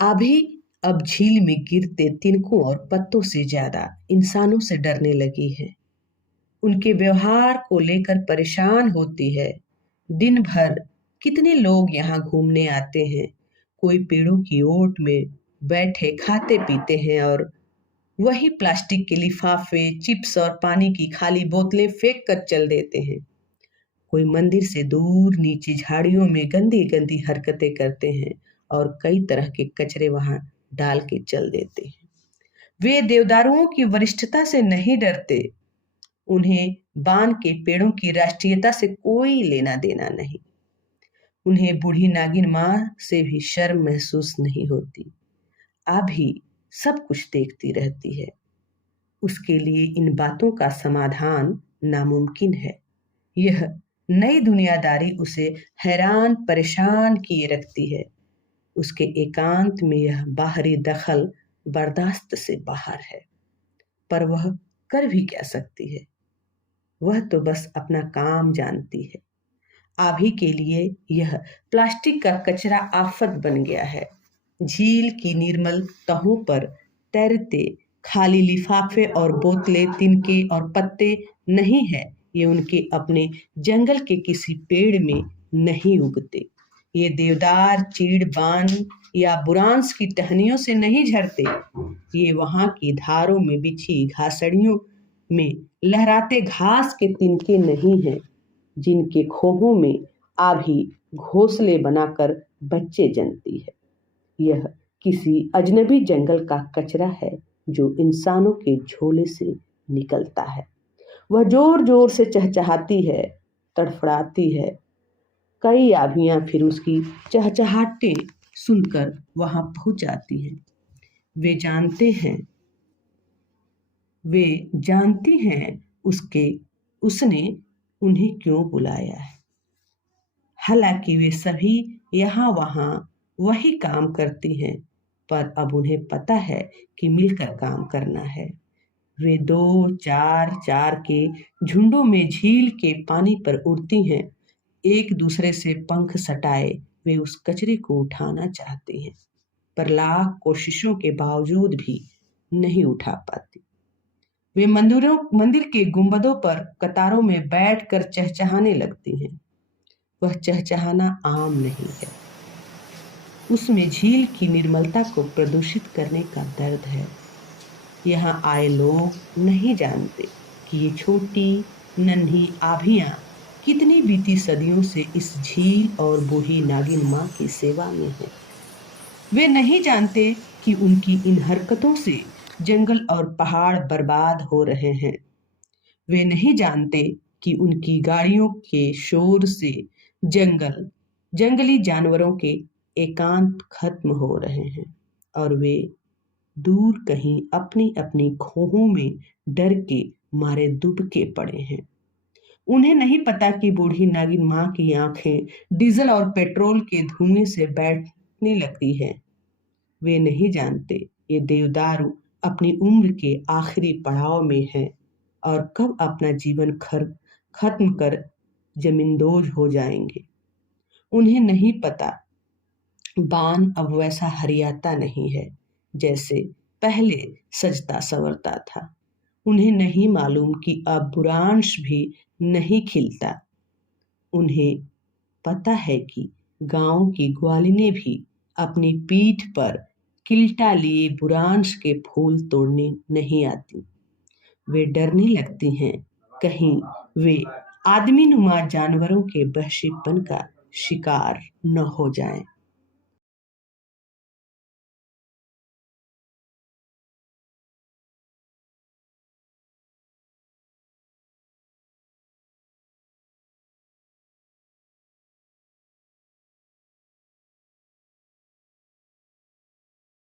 आभी अब झील में गिरते तिनकों और पत्तों से ज्यादा इंसानों से डरने लगी है। उनके व्यवहार को लेकर परेशान होती है। दिन भर कितने लोग यहाँ घूमने आते हैं। कोई पेड़ों की ओट में बैठे खाते पीते हैं और वही प्लास्टिक के लिफाफे, चिप्स और पानी की खाली बोतलें फेंक कर चल देते हैं। कोई मंदिर से दूर नीचे झाड़ियों में गंदी गंदी हरकतें करते हैं और कई तरह के कचरे वहां डाल के चल देते हैं। वे देवदारुओं की वरिष्ठता से नहीं डरते। उन्हें बान के पेड़ों की राष्ट्रीयता से कोई लेना देना नहीं। उन्हें बूढ़ी नागिन माँ से भी शर्म महसूस नहीं होती। अभी सब कुछ देखती रहती है। उसके लिए इन बातों का समाधान नामुमकिन है। यह नई दुनियादारी उसे हैरान परेशान किए रखती है। उसके एकांत में यह बाहरी दखल बर्दाश्त से बाहर है। पर वह कर भी क्या सकती है। वह तो बस अपना काम जानती है। आभी के लिए यह प्लास्टिक का कचरा आफत बन गया है। झील की निर्मल तहों पर तैरते खाली लिफाफे और बोतलें, तिनके और पत्ते नहीं है। ये उनके अपने जंगल के किसी पेड़ में नहीं उगते। ये देवदार, चीड़, बान या बुरांस की टहनियों से नहीं झरते। ये वहां की धारों में बिछी घासड़ियों में लहराते घास के तिनके नहीं हैं, जिनके खोहों में आभी घोंसले बनाकर बच्चे जनती है। यह किसी अजनबी जंगल का कचरा है जो इंसानों के झोले से निकलता है। वह जोर जोर से चहचहाती है, तड़फड़ाती है। कई आभियां फिर उसकी चहचहाटे सुनकर वहां पहुंच जाती हैं। वे जानती हैं उसने उन्हें क्यों बुलाया है। हालांकि वे सभी यहाँ वहाँ वही काम करती हैं, पर अब उन्हें पता है कि मिलकर काम करना है। वे 2-4 के झुंडों में झील के पानी पर उड़ती हैं। एक दूसरे से पंख सटाए वे उस कचरे को उठाना चाहती हैं, पर लाख कोशिशों के बावजूद भी नहीं उठा पाती। वे मंदिर के गुंबदों पर कतारों में बैठकर चहचहाने लगती हैं। वह चहचहाना आम नहीं है। उसमें झील की निर्मलता को प्रदूषित करने का दर्द है। यहाँ आए लोग नहीं जानते कि ये छोटी नन्ही आभियां कितनी बीती सदियों से इस झील और बूढ़ी नागिन माँ की सेवा में है। वे नहीं जानते कि उनकी इन हरकतों से जंगल और पहाड़ बर्बाद हो रहे हैं। वे नहीं जानते कि उनकी गाड़ियों के शोर से जंगली जानवरों के एकांत खत्म हो रहे हैं और वे दूर कहीं अपनी अपनी खोहों में डर के मारे दुबके पड़े हैं। उन्हें नहीं पता कि बूढ़ी नागिन माँ की आंखें डीजल और पेट्रोल के धुएं से बैठने लगती है। वे नहीं जानते ये देवदारू अपनी उम्र के आखिरी पड़ाव में है और कब अपना जीवन खत्म कर जमींदोज हो जाएंगे। उन्हें नहीं पता बान अब वैसा हरियाता नहीं है जैसे पहले सजता संवरता था। उन्हें नहीं मालूम कि अब बुरांश भी नहीं खिलता। उन्हें पता है कि गांव की ग्वालिनें भी अपनी पीठ पर किल्टा लिए बुरांश के फूल तोड़ने नहीं आती। वे डरने लगती हैं कहीं वे आदमी नुमा जानवरों के वहशीपन का शिकार न हो जाएं।